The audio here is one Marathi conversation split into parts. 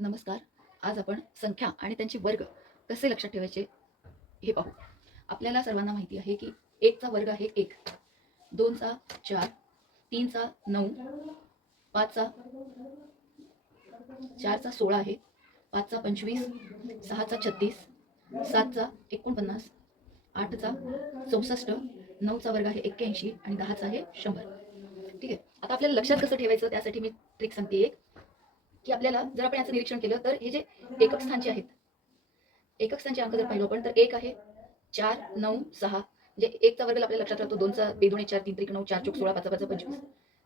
नमस्कार. आज आपण संख्या आणि त्यांचे वर्ग कसे लक्षात ठेवायचे हे पाहू. आपल्याला सर्वांना माहिती आहे की 1चा वर्ग आहे 1, 2चा 4, 3चा 9, 5चा 4चा 16 आहे, 5चा 25, 6चा 36, 7चा 49, 8चा 64, 9चा वर्ग आहे 81 आणि 10चा आहे 100. ठीक आहे. आता आपल्याला लक्षात कसं ठेवायचं त्यासाठी मी ट्रिक सांगते एक, की आपल्याला जर आपण याचं निरीक्षण केलं तर हे जे एकक स्थानचे आहेत, एकक स्थानचे अंक जर पाहिलो आपण तर 1 आहे, 4, 9, 6 म्हणजे 1चा वर्ग आपल्याला लक्षात राहतो, 2चा 2 2 4, 3 3 9, 4 4 16, 5 5 25.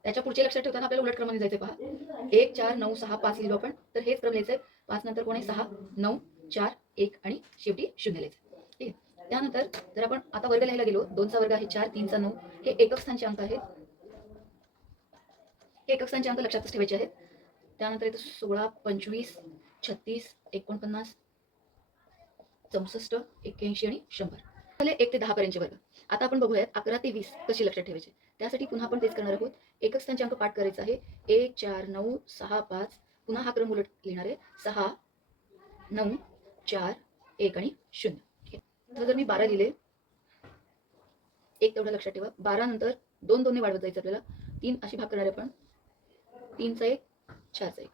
त्याच्या पुढचे लक्षात ठेवताना आपल्याला उलट क्रमाने जायचंय पहा. 1 4 9 6 5 लिहिलो आपण तर हेच क्रम लिहायचंय. 5 नंतर कोण आहे 6 9 4 1 आणि शेवटी 0 लिहायचं. ठीक आहे. त्यानंतर जर आपण आता वर्ग लिहायला गेलो, 2चा वर्ग आहे 4, 3चा 9 हे एकक स्थानचे अंक आहेत. हे एकक स्थानचे अंक लक्षातच ठेवायचे आहेत. त्यानंतर इथं 16 25 36 49 64 81 आणि 100 झाले 1 ते 10 पर्यंतचे वर्ग. आता आपण बघूयात 11 ते 20 कशी लक्षात ठेवायचे. त्यासाठी पुन्हा आपण तेच करणार आहोत. एकक स्थानचे अंक पाठ करायचा आहे. 1 4 9 6 5 पुन्हा हा क्रम उलट लिहिणार आहे. 6 9 4 1 आणि 0. ठीक आहे. तर जर मी 12 लिहिले, एक तेवढं लक्षात ठेवा. 12 नंतर 2 2 ने वाढवत जायचं आपल्याला. 3 अशी भाग करणार आहे आपण. 3चा 1 4चा 1.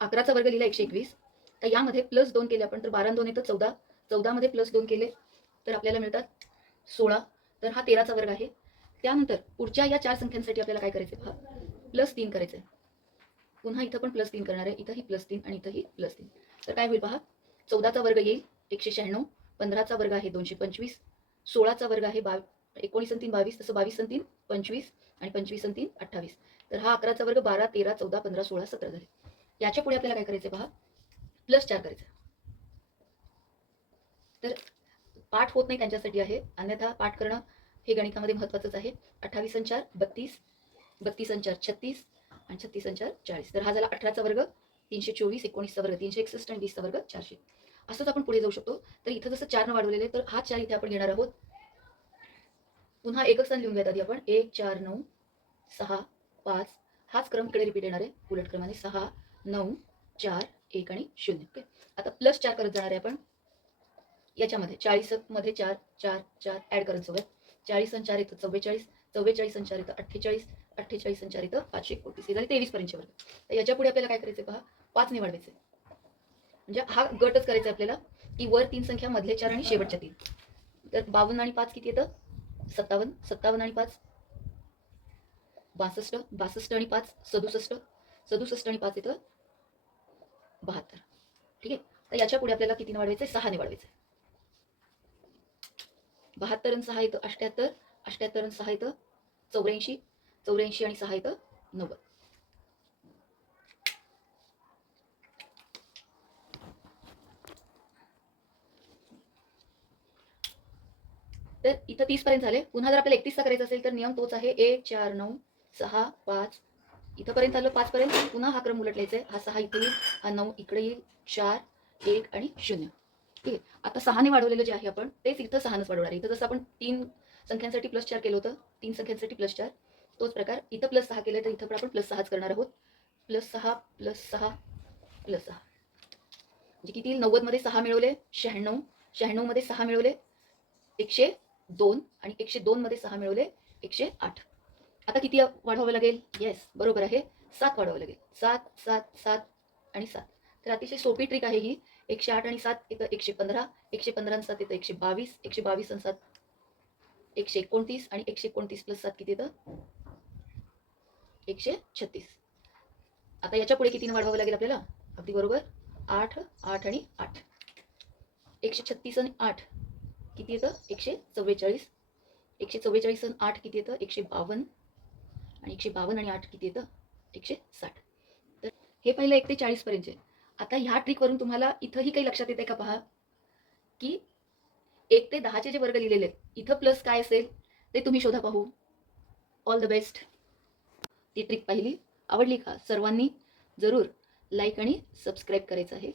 11चा वर्ग लिहिला 121. तर यामध्ये प्लस 2 केले आपण तर 12 2 येतं 14. 14 मध्ये प्लस 2 केले तर आपल्याला मिळतात 16. तर हा 13चा वर्ग आहे. त्यानंतर पुढच्या या 4 संख्यांसाठी आपल्याला काय करायचं पहा, प्लस 3 करायचं आहे. पुन्हा इथं पण प्लस 3 करणार आहे. इथंही प्लस 3 आणि इथंही प्लस 3. तर काय होईल पहा, 14चा वर्ग येईल 196, 15चा वर्ग आहे 225, 16चा वर्ग आहे 19 आणि 3 22, तसं 22 आणि 3 25 आणि 25 आणि 3 28. तर हा 11चा वर्ग 12 13 14 15 16 17 झाले. याच्या पुढे आपल्याला काय करायचं पहा, प्लस 4 करायचं. तर पाठ होत नाही त्यांच्यासाठी आहे, अन्यथा पाठ करणं हे गणितामध्ये महत्त्वाचंच आहे. 28 आणि 4 32, 32 आणि 4 36 आणि 36 आणि 4 40. तर हा झाला 18चा वर्ग 324, 19चा वर्ग 361 आणि 20चा वर्ग 400. असंच आपण पुढे जाऊ शकतो. तर इथं जसं 4 न वाढवलेले तर हा 4 इथे आपण घेणार आहोत. पुन्हा एकक स्थान लिहून घ्यायत आधी आपण. 1 4 9 6 5 हाच क्रम इकडे रिपीट येणार आहे उलट क्रमाने. 6 9 4 1 आणि 0. ओके. आता प्लस 4 करत जाणार आहे आपण याच्यामध्ये. 40 मध्ये 4 4 4 ऍड करत जाऊयात. 40 आणि 4 येतं 44, 44 आणि 4 येतं 48, 48 आणि 4 येतं 531. हे झाले 23 पर्यंतचे वर्ग. तर याच्या पुढे आपल्याला काय करायचं पहा, 5 ने वाढवायचे. म्हणजे हा गटच करायचा आपल्याला, की वर 3 संख्या, मधले 4 आणि शेवटच्या 3. तर 52 आणि 5 किती येतं 57, 57 आणि 5 62, 62 आणि 5 67, 67 आणि 5 येतं 72. ठीक आहे. तर याच्या पुढे आपल्याला कितीने वाढवायचं, 6 ने वाढवायचं. 72 आणि 6 येतं 78, 78 आणि 6 येतं 84, 84 आणि 6 येतं 90. तर इथं 30 पर्यंत झाले. पुन्हा जर आपल्याला 31चा करायचा असेल तर नियम तोच आहे. 1 4 9 6 5 इथंपर्यंत आलं 5 पर्यंत. पुन्हा हा क्रम उलट लिहायचा आहे. हा 6 इथे येईल, हा 9 इकडे येईल, 4 1 आणि 0. ठीक आहे. आता 6 ने वाढवलेलं जे आहे आपण तेच इथं 6 नच वाढवणार आहे. इथं जसं आपण 3 संख्यांसाठी प्लस 4 केलं होतं, 3 संख्यांसाठी प्लस 4, तोच प्रकार इथं प्लस 6 केलं तर इथं पण आपण प्लस 6च करणार आहोत. प्लस 6 प्लस 6 प्लस 6 म्हणजे किती येईल, 90 मध्ये 6 मिळवले 96, 96 मध्ये 6 मिळवले 102 आणि 102 मध्ये 6 मिळवले 108. आता किती वाढवावं लागेल, येस बरोबर आहे 7 वाढवावं लागेल. 7 7 7 आणि 7. तर अतिशय सोपी ट्रिक आहे ही. 108 आणि 7 येतं 115, 115 आणि 7 येतं 122, 122 आणि 7 129 आणि 129 प्लस 7 किती येतं 136. आता याच्या पुढे कितीने वाढवावं लागेल आपल्याला, अगदी बरोबर 8 8 आणि 8. 136 आणि 8 किती येतं 144, 144 आणि 8 किती येतं 152 आणि 152 आणि 8 किती येतं 160. तर हे पहिलं 1 ते 40 पर्यंतचे. आता ह्या ट्रिकवरून तुम्हाला इथंही काही लक्षात येते का पहा, की 1 ते 10चे जे वर्ग लिहिलेले आहेत इथं प्लस काय असेल ते तुम्ही शोधा पाहू. All the best. ती ट्रिक पाहिली, आवडली का सर्वांनी जरूर लाईक आणि सबस्क्राईब करायचं आहे.